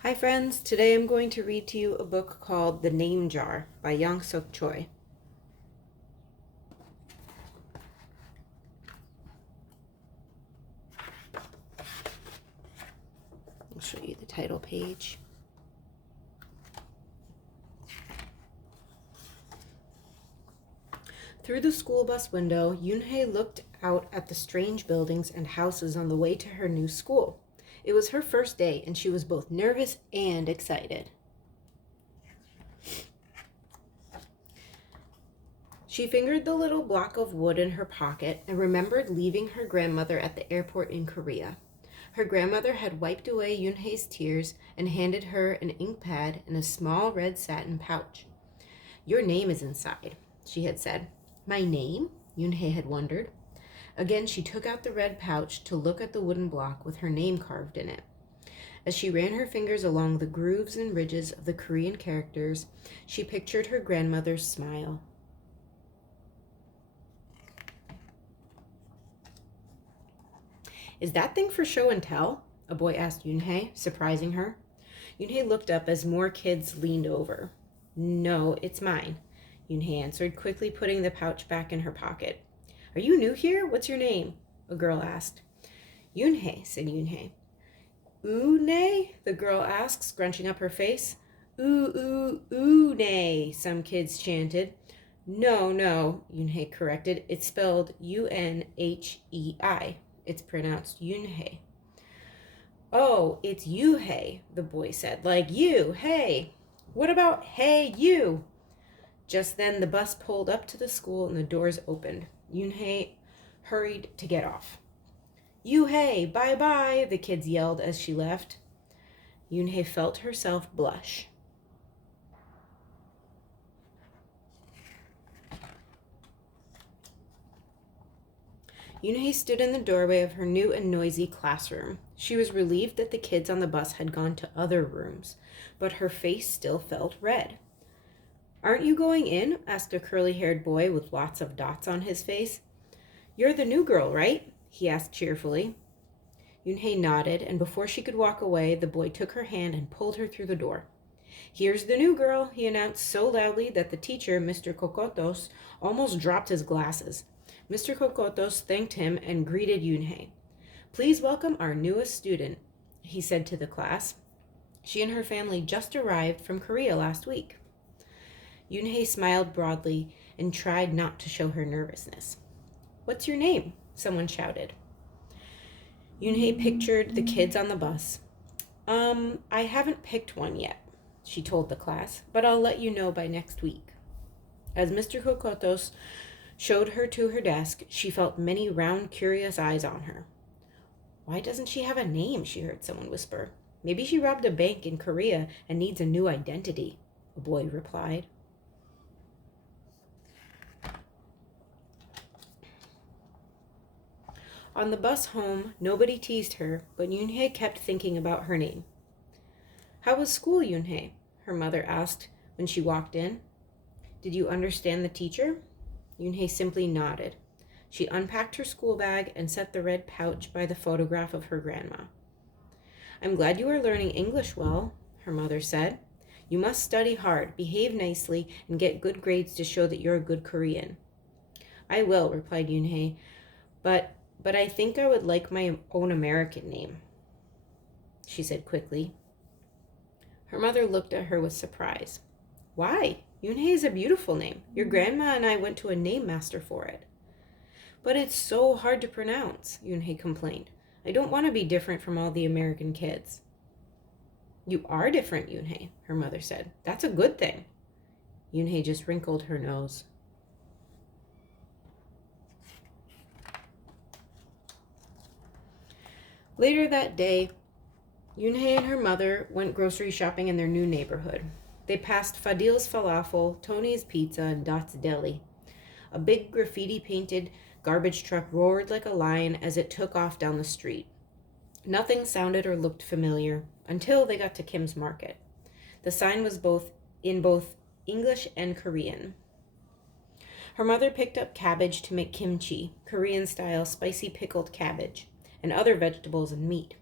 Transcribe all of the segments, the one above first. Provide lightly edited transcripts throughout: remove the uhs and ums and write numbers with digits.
Hi friends, today I'm going to read to you a book called The Name Jar by Yangsook Choi. I'll show you the title page. Through the school bus window, Yoonhae looked out at the strange buildings and houses on the way to her new school. It was her first day and she was both nervous and excited. She fingered the little block of wood in her pocket and remembered leaving her grandmother at the airport in Korea. Her grandmother had wiped away Yoonhae's tears and handed her an ink pad and a small red satin pouch. "Your name is inside," she had said. "My name?" Yoonhae had wondered. Again, she took out the red pouch to look at the wooden block with her name carved in it. As she ran her fingers along the grooves and ridges of the Korean characters, she pictured her grandmother's smile. "Is that thing for show and tell?" a boy asked Unhei, surprising her. Unhei looked up as more kids leaned over. "No, it's mine," Unhei answered, quickly putting the pouch back in her pocket. "Are you new here? What's your name?" a girl asked. "Yoonhae," said Yoonhae. "Unhei?" the girl asked, scrunching up her face. Unhei, some kids chanted. No, Yoonhae corrected. It's spelled Unhei. It's pronounced Yoonhae. "Oh, it's Yoonhae," the boy said. "Like you, hey. What about hey, you?" Just then the bus pulled up to the school and the doors opened. Yoonhae hurried to get off. "Yoonhae, bye-bye," the kids yelled as she left. Yoonhae felt herself blush. Yoonhae stood in the doorway of her new and noisy classroom. She was relieved that the kids on the bus had gone to other rooms, but her face still felt red. "Aren't you going in?" asked a curly-haired boy with lots of dots on his face. "You're the new girl, right?" he asked cheerfully. Yoonhae nodded, and before she could walk away, the boy took her hand and pulled her through the door. "Here's the new girl," he announced so loudly that the teacher, Mr. Kokotos, almost dropped his glasses. Mr. Kokotos thanked him and greeted Yoonhae. "Please welcome our newest student," he said to the class. She and her family just arrived from Korea last week. Yoonhae smiled broadly and tried not to show her nervousness. "What's your name?" someone shouted. Yoonhae pictured the kids on the bus. I haven't picked one yet," she told the class, "but I'll let you know by next week." As Mr. Kokotos showed her to her desk, she felt many round, curious eyes on her. "Why doesn't she have a name?" she heard someone whisper. "Maybe she robbed a bank in Korea and needs a new identity," a boy replied. On the bus home, nobody teased her, but Yoonhae kept thinking about her name. "How was school, Yoonhae?" her mother asked when she walked in. "Did you understand the teacher?" Yoonhae simply nodded. She unpacked her school bag and set the red pouch by the photograph of her grandma. "I'm glad you are learning English well," her mother said. "You must study hard, behave nicely, and get good grades to show that you're a good Korean." "I will," replied Yoonhae, but I think I would like my own American name," she said quickly. Her mother looked at her with surprise. "Why? Yoonhae is a beautiful name. Your grandma and I went to a name master for it." "But it's so hard to pronounce," Yoonhae complained. "I don't want to be different from all the American kids." "You are different, Yoonhae," her mother said. "That's a good thing." Yoonhae just wrinkled her nose. Later that day, Yoonhae and her mother went grocery shopping in their new neighborhood. They passed Fadil's Falafel, Tony's Pizza, and Dot's Deli. A big graffiti-painted garbage truck roared like a lion as it took off down the street. Nothing sounded or looked familiar until they got to Kim's Market. The sign was in both English and Korean. Her mother picked up cabbage to make kimchi, Korean-style spicy pickled cabbage, and other vegetables and meat.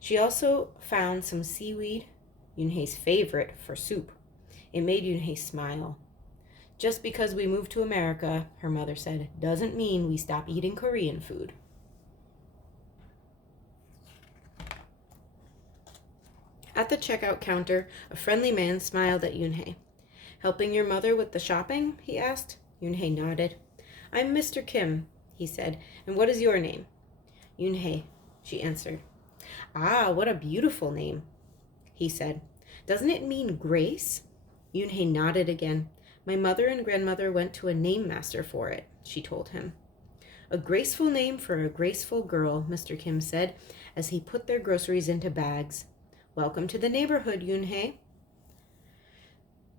She also found some seaweed, Yoonhae's favorite, for soup. It made Yoonhae smile. Just because we moved to America, her mother said, doesn't mean we stop eating Korean food. At the checkout counter, a friendly man smiled at Yoonhae. Helping your mother with the shopping? He asked. Yoonhae nodded. I'm Mr. Kim, he said. And what is your name? Yoonhae, she answered. Ah, what a beautiful name, he said. Doesn't it mean grace? Yoonhae nodded again. My mother and grandmother went to a name master for it, she told him. A graceful name for a graceful girl, Mr. Kim said, as he put their groceries into bags. Welcome to the neighborhood, Yoonhae.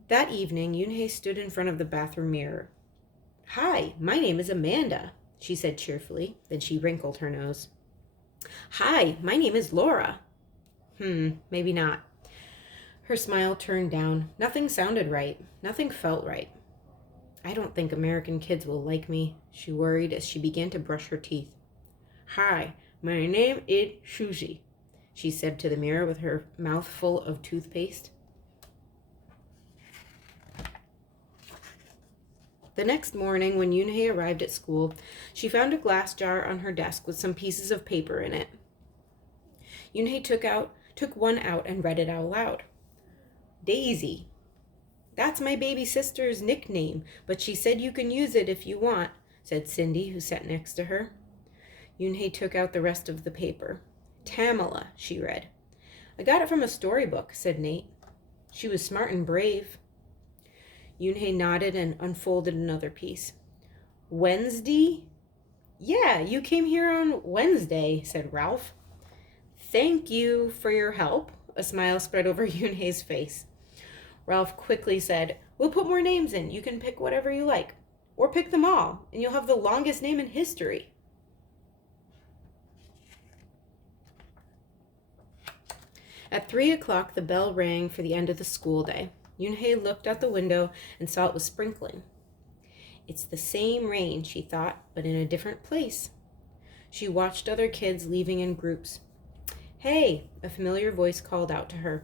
That evening, Yoonhae stood in front of the bathroom mirror. Hi, my name is Amanda, she said cheerfully. Then she wrinkled her nose. Hi, my name is Laura. Maybe not. Her smile turned down. Nothing sounded right. Nothing felt right. I don't think American kids will like me, she worried as she began to brush her teeth. Hi, my name is Susie, she said to the mirror with her mouth full of toothpaste. The next morning, when Yoonhae arrived at school, she found a glass jar on her desk with some pieces of paper in it. Yoonhae took one out and read it out loud. Daisy. That's my baby sister's nickname, but she said you can use it if you want, said Cindy, who sat next to her. Yoonhae took out the rest of the paper. Tamala, she read. I got it from a storybook, said Nate. She was smart and brave. Yoonhae nodded and unfolded another piece. Wednesday? Yeah, you came here on Wednesday, said Ralph. Thank you for your help. A smile spread over Yoonhae's face. Ralph quickly said, We'll put more names in. You can pick whatever you like. Or pick them all, and you'll have the longest name in history. At 3 o'clock, the bell rang for the end of the school day. Yoonhae looked out the window and saw it was sprinkling. It's the same rain, she thought, but in a different place. She watched other kids leaving in groups. Hey, a familiar voice called out to her.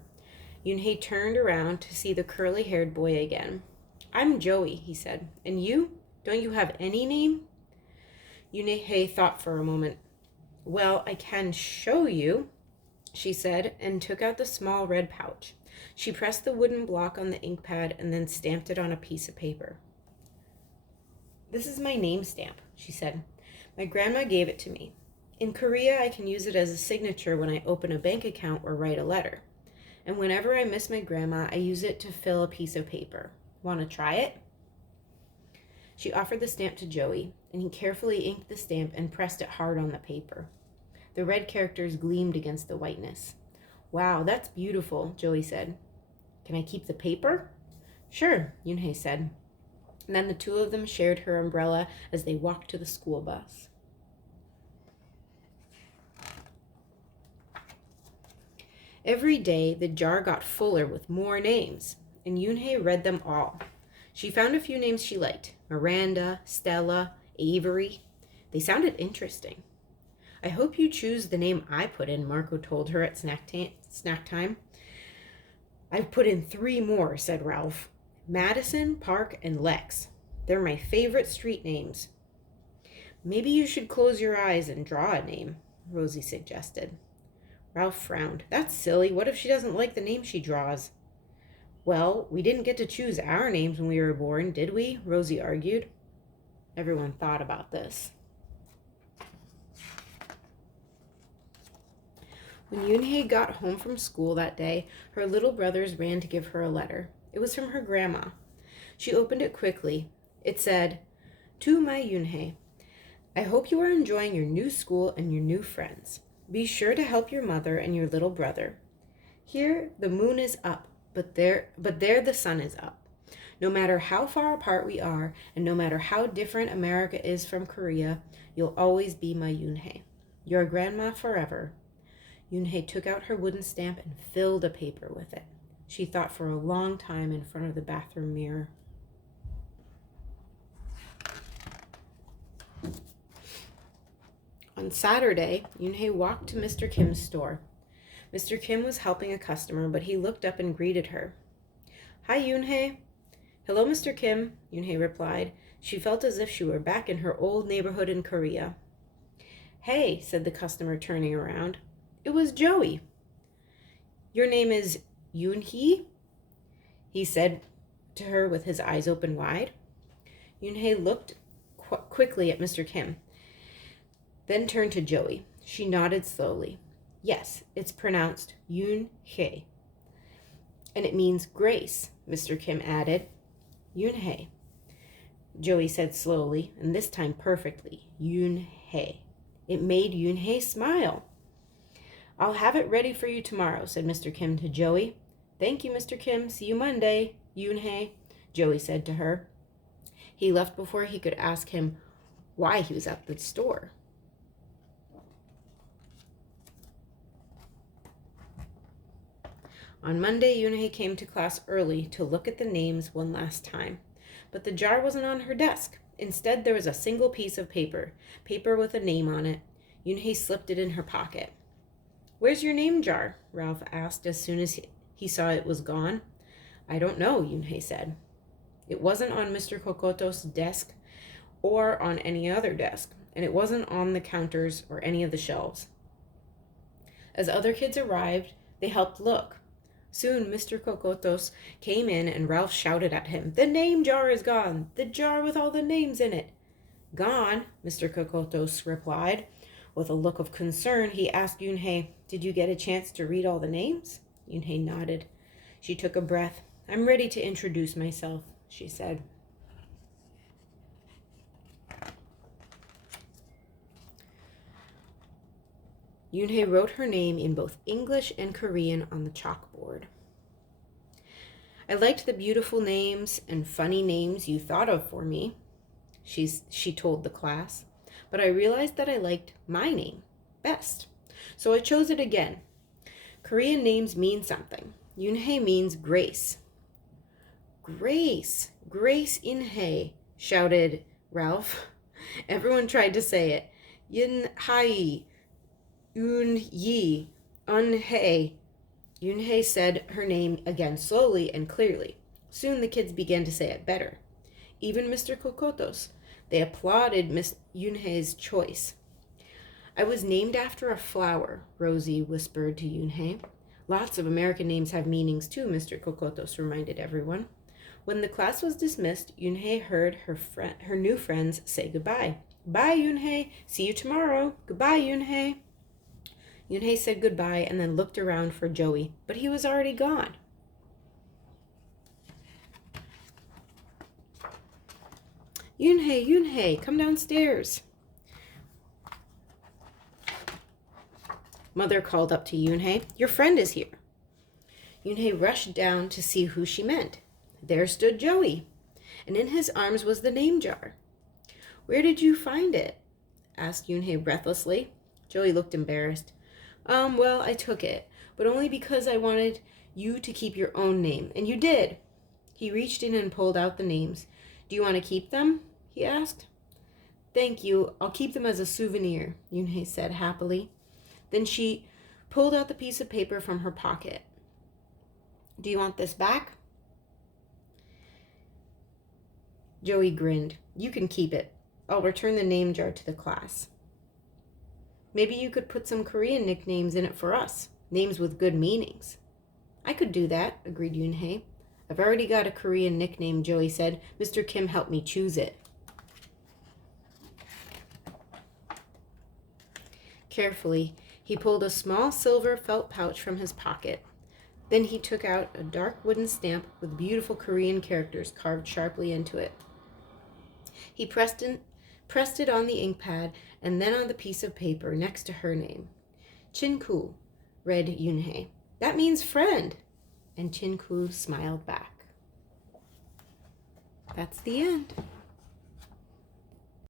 Yoonhae turned around to see the curly-haired boy again. I'm Joey, he said. And you? Don't you have any name? Yoonhae thought for a moment. Well, I can show you, she said, and took out the small red pouch. She pressed the wooden block on the ink pad and then stamped it on a piece of paper. This is my name stamp, she said. My grandma gave it to me. In Korea, I can use it as a signature when I open a bank account or write a letter. And whenever I miss my grandma, I use it to fill a piece of paper. Want to try it? She offered the stamp to Joey, and he carefully inked the stamp and pressed it hard on the paper. The red characters gleamed against the whiteness. Wow, that's beautiful, Joey said. Can I keep the paper? Sure, Yoonhae said. And then the two of them shared her umbrella as they walked to the school bus. Every day, the jar got fuller with more names, and Yoonhae read them all. She found a few names she liked. Miranda, Stella, Avery. They sounded interesting. I hope you choose the name I put in, Marco told her at snack time. I've put in 3 more, said Ralph. Madison, Park, and Lex. They're my favorite street names. Maybe you should close your eyes and draw a name, Rosie suggested. Ralph frowned. That's silly. What if she doesn't like the name she draws? Well, we didn't get to choose our names when we were born, did we? Rosie argued. Everyone thought about this. When Yoonhae got home from school that day, her little brothers ran to give her a letter. It was from her grandma. She opened it quickly. It said, To my Yoonhae, I hope you are enjoying your new school and your new friends. Be sure to help your mother and your little brother. Here, the moon is up, but there the sun is up. No matter how far apart we are, and no matter how different America is from Korea, you'll always be my Yoonhae, your grandma forever. Yoonhae took out her wooden stamp and filled a paper with it. She thought for a long time in front of the bathroom mirror. On Saturday, Yoonhae walked to Mr. Kim's store. Mr. Kim was helping a customer, but he looked up and greeted her. Hi, Yoonhae. Hello, Mr. Kim, Yoonhae replied. She felt as if she were back in her old neighborhood in Korea. Hey, said the customer, turning around. It was Joey. Your name is Yoonhee? He said to her with his eyes open wide. Yoonhae looked quickly at Mr. Kim, then turned to Joey. She nodded slowly. Yes, it's pronounced Yoonhae. And it means grace, Mr. Kim added. Yoonhae, Joey said slowly, and this time perfectly. Yoonhae. It made Yoonhae smile. I'll have it ready for you tomorrow, said Mr. Kim to Joey. Thank you, Mr. Kim. See you Monday, Yoonhae, Joey said to her. He left before he could ask him why he was at the store. On Monday, Yoonhae came to class early to look at the names one last time. But the jar wasn't on her desk. Instead, there was a single piece of paper with a name on it. Yoonhae slipped it in her pocket. Where's your name jar? Ralph asked as soon as he saw it was gone. I don't know, Yoonhae said. It wasn't on Mr. Kokoto's desk or on any other desk, and it wasn't on the counters or any of the shelves. As other kids arrived, they helped look. Soon Mr. Kokotos came in and Ralph shouted at him, The name jar is gone! The jar with all the names in it! Gone, Mr. Kokotos replied. With a look of concern, he asked Yoonhae, Did you get a chance to read all the names? Yoonhae nodded. She took a breath. I'm ready to introduce myself, she said. Yoonhae wrote her name in both English and Korean on the chalkboard. I liked the beautiful names and funny names you thought of for me, she told the class, but I realized that I liked my name best, so I chose it again. Korean names mean something. Yoonhae means grace. Grace Unhei, shouted Ralph. Everyone tried to say it. Unhei. Unhei. Yoonhae said her name again slowly and clearly. Soon the kids began to say it better. Even Mr. Kokotos. They applauded Miss Yoonhae's choice. I was named after a flower, Rosie whispered to Yoonhae. Lots of American names have meanings too, Mr. Kokotos reminded everyone. When the class was dismissed, Yoonhae heard her new friends say goodbye. Bye, Yoonhae. See you tomorrow. Goodbye, Yoonhae. Yoonhae said goodbye and then looked around for Joey, but he was already gone. Yoonhae, come downstairs. Mother called up to Yoonhae. Your friend is here. Yoonhae rushed down to see who she meant. There stood Joey, and in his arms was the name jar. Where did you find it? Asked Yoonhae breathlessly. Joey looked embarrassed. Well, I took it, but only because I wanted you to keep your own name, and you did. He reached in and pulled out the names. Do you want to keep them? He asked. Thank you. I'll keep them as a souvenir, Yoonhae said happily. Then she pulled out the piece of paper from her pocket. Do you want this back? Joey grinned. You can keep it. I'll return the name jar to the class. Maybe you could put some Korean nicknames in it for us. Names with good meanings. I could do that, agreed Yoonhae. I've already got a Korean nickname, Joey said. Mr. Kim helped me choose it. Carefully, he pulled a small silver felt pouch from his pocket. Then he took out a dark wooden stamp with beautiful Korean characters carved sharply into it. He pressed it on the ink pad and then on the piece of paper next to her name. Chinku, read Yoonhae. That means friend. And Chinku smiled back. That's the end.